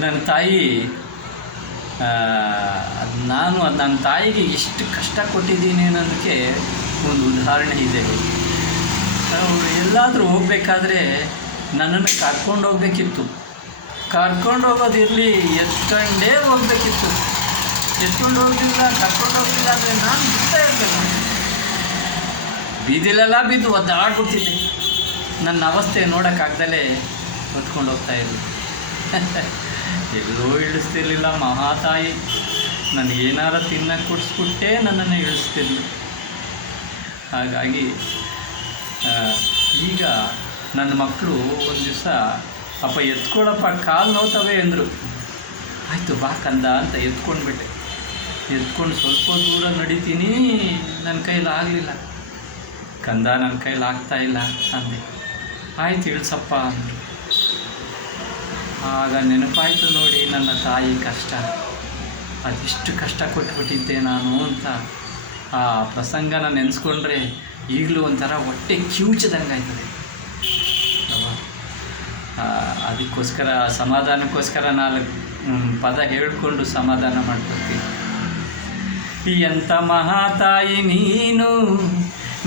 ನನ್ನ ತಾಯಿ ನಾನು ನನ್ನ ತಾಯಿಗೆ ಎಷ್ಟು ಕಷ್ಟ ಕೊಟ್ಟಿದ್ದೀನಿ ಅನ್ನೋದಕ್ಕೆ ಒಂದು ಉದಾಹರಣೆ ಇದೆ. ಎಲ್ಲಾದರೂ ಹೋಗಬೇಕಾದ್ರೆ ನನ್ನನ್ನು ಕರ್ಕೊಂಡು ಹೋಗಬೇಕಿತ್ತು. ಕರ್ಕೊಂಡು ಹೋಗೋದಿರಲಿ, ಎತ್ಕೊಂಡೇ ಹೋಗಬೇಕಿತ್ತು. ಎತ್ಕೊಂಡು ಹೋಗಲಿಲ್ಲ, ಕರ್ಕೊಂಡು ಹೋಗಲಿಲ್ಲ ಅಂದರೆ ನಾನು ಬಿಡ್ತಾ ಇರಬೇಕು. ಬೀದಿಲೆಲ್ಲ ಬಿದ್ದು ಒದ್ದಾಡ್ಬಿಡ್ತಿದ್ದೆ. ನನ್ನ ಅವಸ್ಥೆ ನೋಡೋಕ್ಕಾಗ್ದಲೇ ಹೊತ್ಕೊಂಡು ಹೋಗ್ತಾಯಿದ್ದೆ. ಎಲ್ಲೂ ಇಳಿಸ್ತಿರ್ಲಿಲ್ಲ ಮಹಾತಾಯಿ. ನನಗೇನಾರ ತಿನ್ನಕ್ಕೆ ಕೊಡಿಸ್ಬಿಟ್ಟೇ ನನ್ನನ್ನು ಇಳಿಸ್ತಿರ್ಲಿ. ಹಾಗಾಗಿ ಈಗ ನನ್ನ ಮಕ್ಕಳು ಒಂದು ದಿವಸ ಅಪ್ಪ ಎತ್ಕೊಳ್ಳಪ್ಪ, ಕಾಲು ನೋತವೆ ಅಂದರು. ಆಯಿತು ಬಾ ಕಂದ ಅಂತ ಎತ್ಕೊಂಡ್ಬಿಟ್ಟೆ. ಎತ್ಕೊಂಡು ಸ್ವಲ್ಪ ದೂರ ನಡಿತೀನಿ, ನನ್ನ ಕೈಲಿ ಆಗಲಿಲ್ಲ. ಕಂದ ನನ್ನ ಕೈಲಿ ಆಗ್ತಾಯಿಲ್ಲ ಅಂದೆ. ಆಯ್ತು ಇಳಿಸಪ್ಪ ಅಂದರು. ಆಗ ನೆನಪಾಯಿತು ನೋಡಿ ನನ್ನ ತಾಯಿ ಕಷ್ಟ, ಅದೆಷ್ಟು ಕಷ್ಟ ಕೊಟ್ಬಿಟ್ಟಿದ್ದೆ ನಾನು ಅಂತ. ಆ ಪ್ರಸಂಗನ ನೆನೆಸ್ಕೊಂಡ್ರೆ ಈಗಲೂ ಒಂಥರ ಹೊಟ್ಟೆ ಕಿವುಚದಂಗೆ ಆಯ್ತದೆ. ಅದಕ್ಕೋಸ್ಕರ ಸಮಾಧಾನಕ್ಕೋಸ್ಕರ 4 ಪದ ಹೇಳ್ಕೊಂಡು ಸಮಾಧಾನ ಮಾಡ್ಕೊಳ್ತೀನಿ. ಎಂಥ ಮಹಾತಾಯಿ ನೀನು,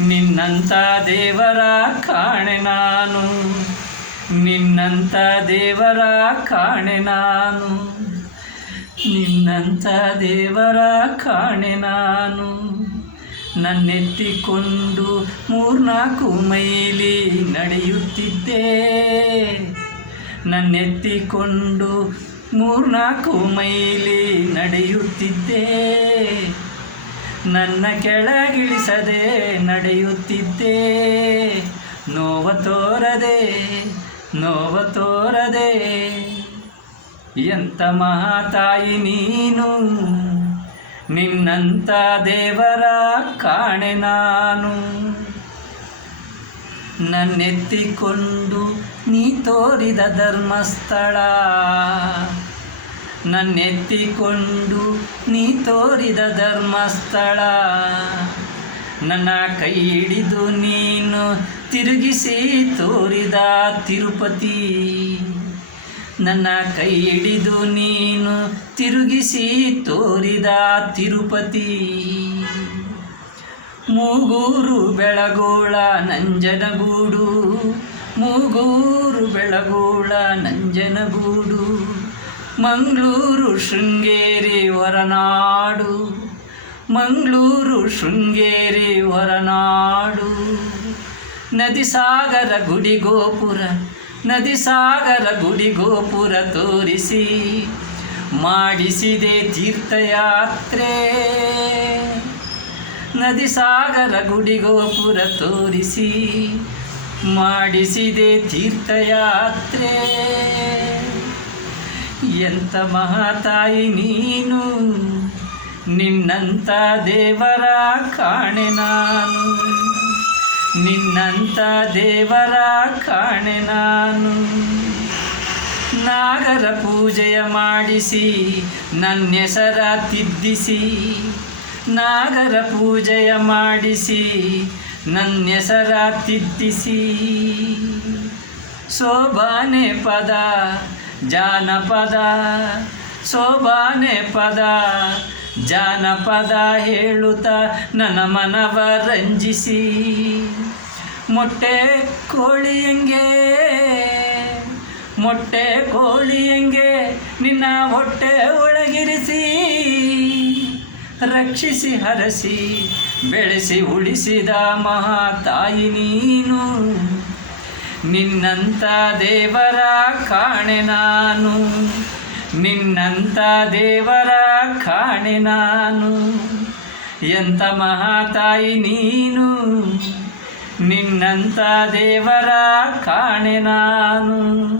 ನಿನ್ನಂಥ ದೇವರ ಕಾಣೆ ನಾನು, ನಿನ್ನಂಥ ದೇವರ ಕಾಣೆ ನಾನು, ನಿನ್ನಂಥ ದೇವರ ಕಾಣೆ ನಾನು. ನನ್ನೆತ್ತಿಕೊಂಡು 3-4 ಮೈಲಿ ನಡೆಯುತ್ತಿದ್ದೆ, ನನ್ನೆತ್ತಿಕೊಂಡು 3-4 ಮೈಲಿ ನಡೆಯುತ್ತಿದ್ದೆ, ನನ್ನ ಕೆಳಗಿಳಿಸದೆ ನಡೆಯುತ್ತಿದ್ದೆ, ನೋವ ತೋರದೆ ನೋವ ತೋರದೆ. ಎಂಥ ಮಹಾತಾಯಿ ನೀನು, ನಿನ್ನಂಥ ದೇವರ ಕಾಣೆ ನಾನು. ನನ್ನೆತ್ತಿಕೊಂಡು ನೀ ತೋರಿದ ಧರ್ಮಸ್ಥಳ, ನನ್ನೆತ್ತಿಕೊಂಡು ನೀ ತೋರಿದ ಧರ್ಮಸ್ಥಳ, ನನ್ನ ಕೈ ಹಿಡಿದು ನೀನು ತಿರುಗಿಸಿ ತೋರಿದ ತಿರುಪತಿ, ನನ್ನ ಕೈ ಹಿಡಿದು ನೀನು ತಿರುಗಿಸಿ ತೋರಿದ ತಿರುಪತಿ. ಮೂಗೂರು ಬೆಳಗೋಳ ನಂಜನಗೂಡು, ಮೂಗೂರು ಬೆಳಗೋಳ ನಂಜನಗೂಡು, ಮಂಗಳೂರು ಶೃಂಗೇರಿ ಹೊರನಾಡು, ಮಂಗಳೂರು ಶೃಂಗೇರಿ ಹೊರನಾಡು. ನದಿ ಸಾಗರ ಗುಡಿ ಗೋಪುರ, ನದಿ ಸಾಗರ ಗುಡಿ ಗೋಪುರ ತೋರಿಸಿ ಮಾಡಿಸಿದೆ ತೀರ್ಥಯಾತ್ರೆ, ನದಿ ಸಾಗರ ಗುಡಿ ಗೋಪುರ ತೋರಿಸಿ ಮಾಡಿಸಿದೆ ತೀರ್ಥಯಾತ್ರೆ. ಎಂಥ ಮಹಾತಾಯಿ ನೀನು, ನಿನ್ನಂಥ ದೇವರ ಕಾಣೆ ನಾನು, ನಿನ್ನಂಥ ದೇವರ ಕಾಣೆ ನಾನು. ನಾಗರ ಪೂಜೆಯ ಮಾಡಿಸಿ ನನ್ನೆಸರ ತಿದ್ದಿಸಿ, ನಾಗರ ಪೂಜೆಯ ಮಾಡಿಸಿ ನನ್ನೆಸರ ತಿದ್ದಿಸಿ. ಶೋಭಾನೆ ಪದ ಜಾನಪದ, ಶೋಭಾನೆ ಪದ ಜಾನಪದ ಹೇಳುತ್ತಾ ನನ್ನ ಮನವ ರಂಜಿಸಿ. ಮೊಟ್ಟೆ ಕೋಳಿಯಂಗೆ, ಮೊಟ್ಟೆ ಕೋಳಿಯಂಗೆ ನಿನ್ನ ಹೊಟ್ಟೆ ಒಳಗಿರಿಸಿ, ರಕ್ಷಿಸಿ ಹರಸಿ ಬೆಳೆಸಿ ಉಳಿಸಿದ ಮಹಾತಾಯಿ ನೀನು. ನಿನ್ನಂಥ ದೇವರ ಕಾಣೆ ನಾನು, ನಿನ್ನಂಥ ದೇವರ ಕಾಣೆ ನಾನು. ಎಂಥ ಮಹಾತಾಯಿ ನೀನು, ನಿನ್ನಂಥ ದೇವರ ಕಾಣೆ ನಾನು.